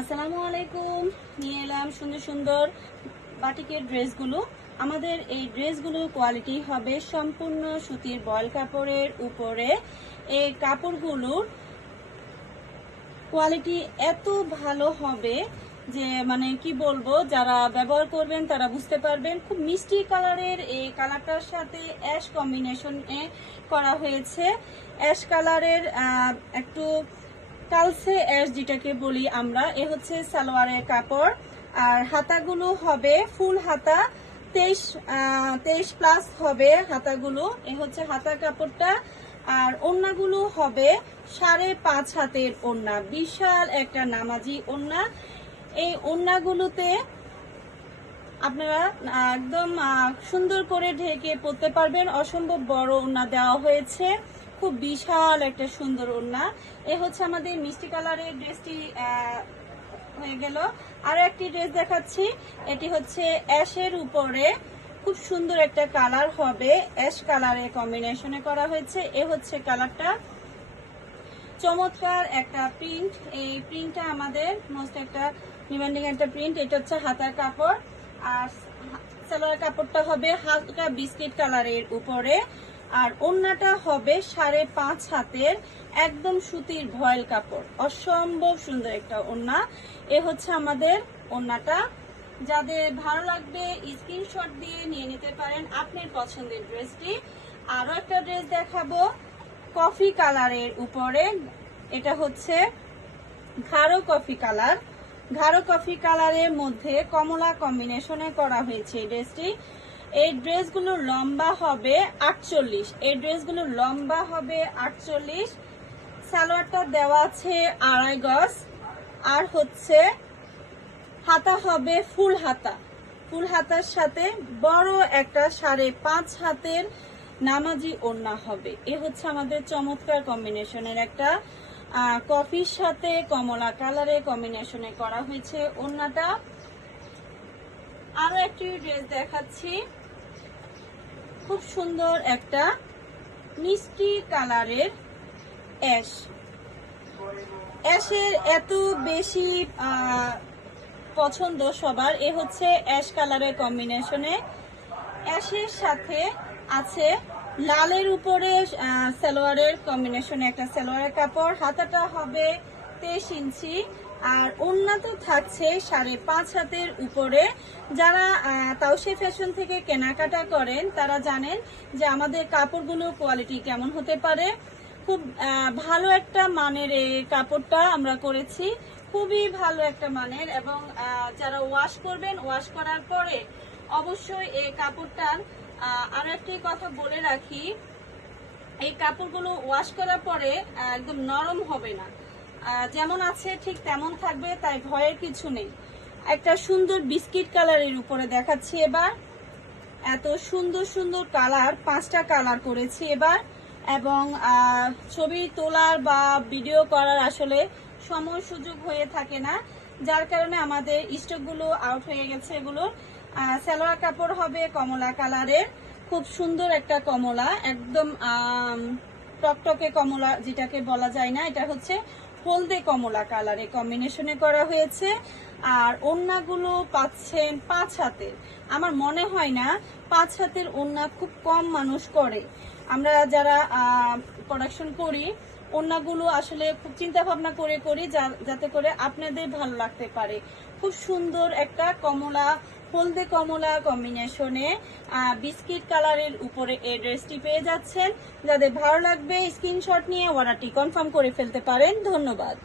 আসসালামু আলাইকুম। নিয়ে এলাম সুন্দর সুন্দর বাটিকের ড্রেসগুলো। আমাদের এই ড্রেসগুলোর কোয়ালিটি হবে সম্পূর্ণ সুতির বয়েল কাপড়ের উপরে। এই কাপড়গুলোর কোয়ালিটি এত ভালো হবে যে মানে কি বলব, যারা ব্যবহার করবেন তারা বুঝতে পারবেন। খুব মিষ্টি কালারের এই কালারটার সাথে অ্যাশ কম্বিনেশনে করা হয়েছে। অ্যাশ কালারের একটু কালসে অ্যাশ যেটাকে বলি আমরা, এ হচ্ছে সালোয়ারের কাপড়। আর হাতাগুলো হবে ফুল হাতা, তেইশ তেইশ প্লাস হবে হাতাগুলো। এ হচ্ছে হাতা কাপড়টা। আর ওড়নাগুলো হবে সাড়ে পাঁচ হাতের ওড়না বিশাল একটা নামাজি ওড়না এই ওড়নাগুলোতে আপনারা একদম সুন্দর করে ঢেকে পরতে পারবেন। অসম্ভব বড় ওড়না দেওয়া হয়েছে। খুব বিশাল একটা সুন্দর ওড়না। এ হচ্ছে আমাদের মিষ্টি কালারের ড্রেসটি হয়ে গেল। আরও একটি ড্রেস দেখাচ্ছি। এটি হচ্ছে অ্যাশের উপরে খুব সুন্দর একটা কালার হবে। অ্যাশ কালারের কম্বিনেশনে করা হয়েছে। এ হচ্ছে কালারটা। চমৎকার একটা প্রিন্ট এই প্রিন্টটা আমাদের মোস্ট একটা ডিমান্ডিং একটা প্রিন্ট এটা হচ্ছে হাতার কাপড়। আর সালোয়ার কাপড়টা হবে হালকা বিস্কিট কালারের উপরে। আর ওড়নাটা হবে সাড়ে পাঁচ হাতের একদম সুতির ভয়েল কাপড়। অসম্ভব সুন্দর একটা ওড়না এ হচ্ছে আমাদের ওড়নাটা যাদের ভালো লাগবে স্ক্রিনশট দিয়ে নিয়ে নিতে পারেন আপনার পছন্দের ড্রেসটি। আরও একটা ড্রেস দেখাবো কফি কালারের উপরে। এটা হচ্ছে ঘাড়ো কফি কালার ঘাড়ো কফি কালারের মধ্যে কমলা কম্বিনেশনে করা হয়েছে এই ড্রেসটি। এই ড্রেসগুলোর লম্বা হবে আটচল্লিশ। এই ড্রেসগুলোর লম্বা হবে আটচল্লিশ। সালোয়ারটা দেওয়া আছে আড়াই গজ। আর হচ্ছে হাতা হবে ফুল হাতা। ফুল হাতার সাথে বড় একটা সাড়ে পাঁচ হাতের নামাজি ওড়না হবে। এ হচ্ছে আমাদের চমৎকার কম্বিনেশনের একটা কফির সাথে কমলা কালারের কম্বিনেশনে করা হয়েছে ওড়নাটা। আরও একটি ড্রেস দেখাচ্ছি। খুব সুন্দর একটা মিষ্টি কালারের অ্যাশ। অ্যাশের এত বেশি পছন্দ সবার, এ হচ্ছে অ্যাশ কালারের কম্বিনেশনে। অ্যাশের সাথে আছে লালের উপরে সালোয়ারের কম্বিনেশনে একটা সালোয়ারের কাপড়। হাতাটা হবে তেইশ ইঞ্চি। আর ওড়না তো থাকছে সাড়ে পাঁচ হাতের উপরে। যারা তাওসি ফ্যাশন থেকে কেনাকাটা করেন, তারা জানেন যে আমাদের কাপড়গুলো কোয়ালিটি কেমন হতে পারে। খুব ভালো একটা মানের এই কাপড়টা আমরা করেছি। খুবই ভালো একটা মানের এবং যারা ওয়াশ করবেন, ওয়াশ করার পরে অবশ্যই এই কাপড়টার আরও একটি কথা বলে রাখি। এই কাপড়গুলো ওয়াশ করার পরে একদম নরম হবে না। যেমন আছে ঠিক তেমন থাকবে তাই ভয়ের কিছু নেই। একটা সুন্দর বিস্কিট কালারের উপরে দেখাচ্ছি এবার। এত সুন্দর সুন্দর কালার পাঁচটা কালার করেছি এবার। এবং ছবি তোলার বা ভিডিও করার আসলে সময় সুযোগ হয়ে থাকে না। যার কারণে আমাদের স্টকগুলো আউট হয়ে গেছে এগুলোর। আহ, সালোয়ার কাপড় হবে কমলা কালারের। খুব সুন্দর একটা কমলা একদম টকটকে কমলা যেটাকে বলা যায় না এটা হচ্ছে হলদে কমলা কালারে কম্বিনেশনে করা হয়েছে। আর ওড়নাগুলো পাচ্ছেন পাঁচ হাতের। আমার মনে হয় না পাঁচ হাতের ওড়না খুব কম মানুষ করে। আমরা যারা প্রোডাকশন করি, ওড়নাগুলো আসলে খুব চিন্তা ভাবনা করে করি যাতে করে আপনাদের ভালো লাগতে পারে। খুব সুন্দর একটা কমলা হলদে কমলা কম্বিনেশনে বিস্কিট কালারের উপরে এই ড্রেসটি পেয়ে যাচ্ছেন। যাদের ভালো লাগবে, স্ক্রিনশট নিয়ে অর্ডারটি কনফার্ম করে ফেলতে পারেন। ধন্যবাদ।